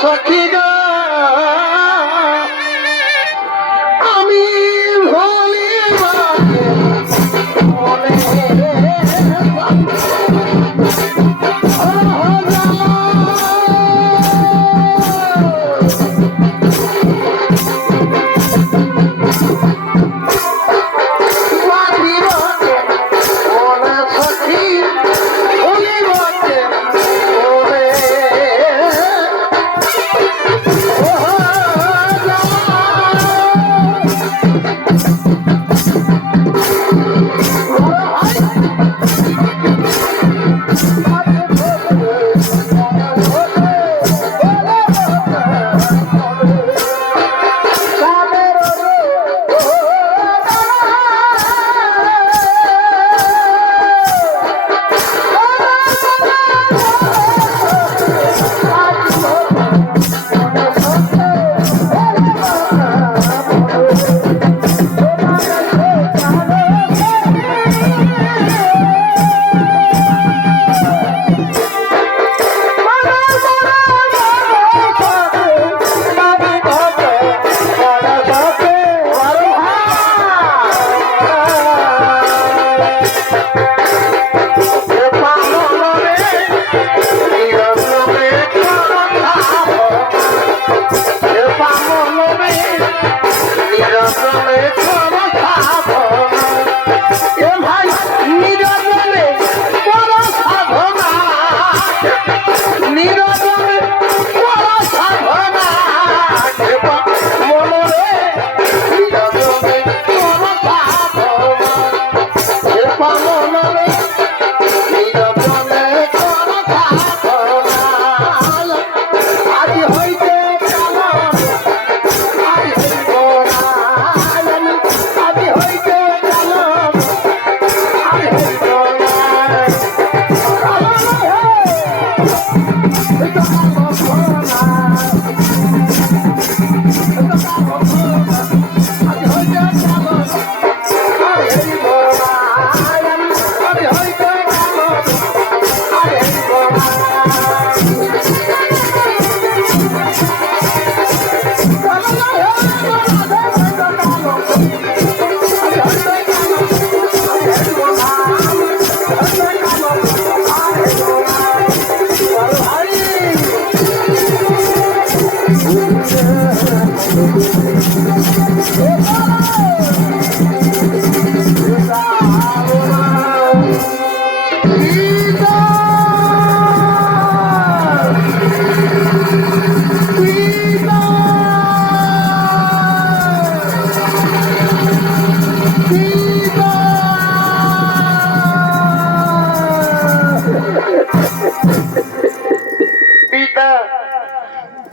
সখী গো আমি ভুলিবাকে মনে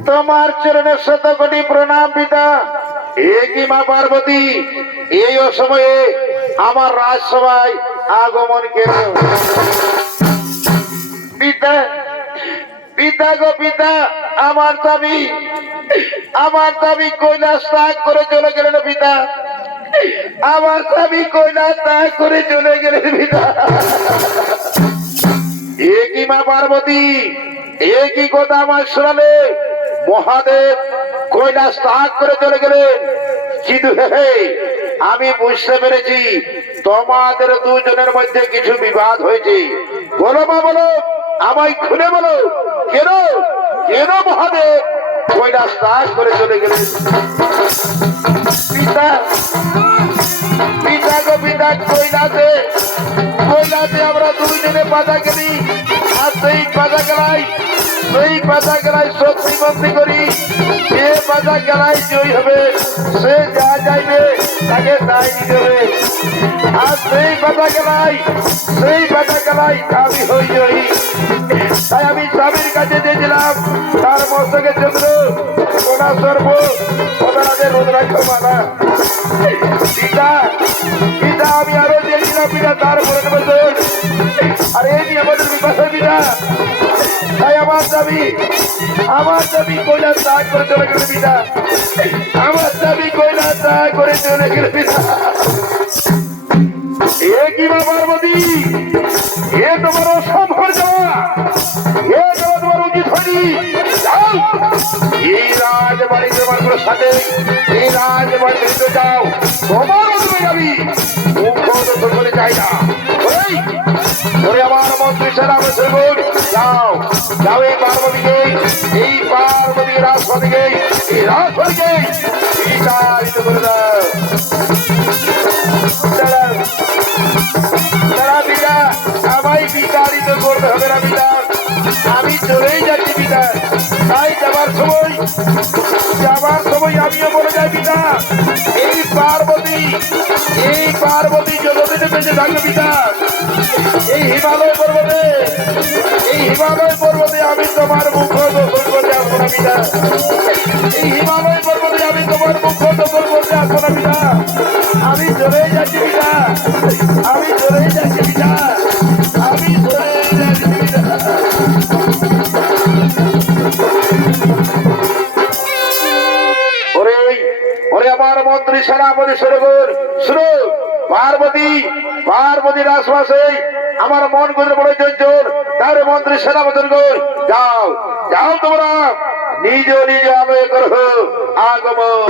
তোমার চরণে শত কোটি প্রণাম পিতা। একই মা পার্বতী এই অসময়ে আমার রাজসভায় আগমন কেন পিতা? পিতা গো পিতা, আমার স্বামী কৈলাস ত্যাগ করে চলে গেলেন পিতা। আমার স্বামী কৈলাস ত্যাগ করে চলে গেলেন পিতা। একই মা পার্বতী একই কথা আমার শোনালে। মহাদেব কৈলাস ত্যাগ করে চলে গেলেন, কিন্তু আমি বুঝতে পেরেছি তোমাদের দুজনের মধ্যে কিছু বিবাদ হয়েছে। বলো মা, বলো, আমায় খুলে বলো, কেন কেন মহাদেব কৈলাস ত্যাগ করে চলে গেলেন? পিতা পিতা গো পিতা, কৈলাসে আমরা দুইজনে বাধা গেলি, আর সেই বাধা গেলায় শক্তি বন্দি করি। যে বাধা গেলায় জয়ী হবে, সে যা যাইবে তাকে তাই দেবে। আর সেই বাধা গেলায় আমি হই জয়ী। তাই আমি স্বামীর কাছে দিয়েছিলাম তার মস্তকে চন্দ্র, ওনা সর্ব ওনাদের রুদ্রাক্ষ মালা। পিতা আমি আরো দিয়েছিলাম পিতা তার মরণ বছর। আর এই নিয়ে আমাদের বিবাহ পিতা। তাই আমার দাবি কৈলাস ত্যাগ করে চলে গেল পিতা। আমার দাবি কৈলাস ত্যাগ করে চলে গেল পিতা। এ কি মা পার্বতী, এ তোমার অসম্ভব যাওয়া, এ যাওয়া তোমার উচিত হয়নি। সাথে এই রাজমন্ত্রীতে যাও, তোমার অনুমতি আমি মুখ দর্শন করে যাই না। ওই ওরে আমার মন্ত্রী সেনা বসুন, যাও যাও এই পার্বতীকে, এই পার্বতী রাজপথীকে, এই রাজপথীকে বিচারিত করে দাও। তারা পিতা আমায় বিচারিত করতে হবে না পিতা, আমি চলেই যাচ্ছি পিতা। তাই যাবার সময় আমিও বলে যাই পিতা, এই পার্বতী যতদিনে বেঁচে থাকবে পিতা, এই হিমালয় পর্বতে আমি তোমার মুখ দর্শন করতে আসবো না পিতা। এই হিমালয় পর্বতে আমি তোমার মুখ দর্শন করতে আসবো না পিতা। আমি চলেই যাচ্ছি পিতা, আমি চলেই যাচ্ছি পিতা, আমি চলেই যাচ্ছি পিতা। ওরে আমার মন্ত্রী সেনাপতি সরোবর শুনো, পার্বতী রাজবাসী আমার মন করে বড় চঞ্চল, তার মন্ত্রী সেনাপতি যাও যাও তোমরা নিজ নিজ আলয় করো আগমন।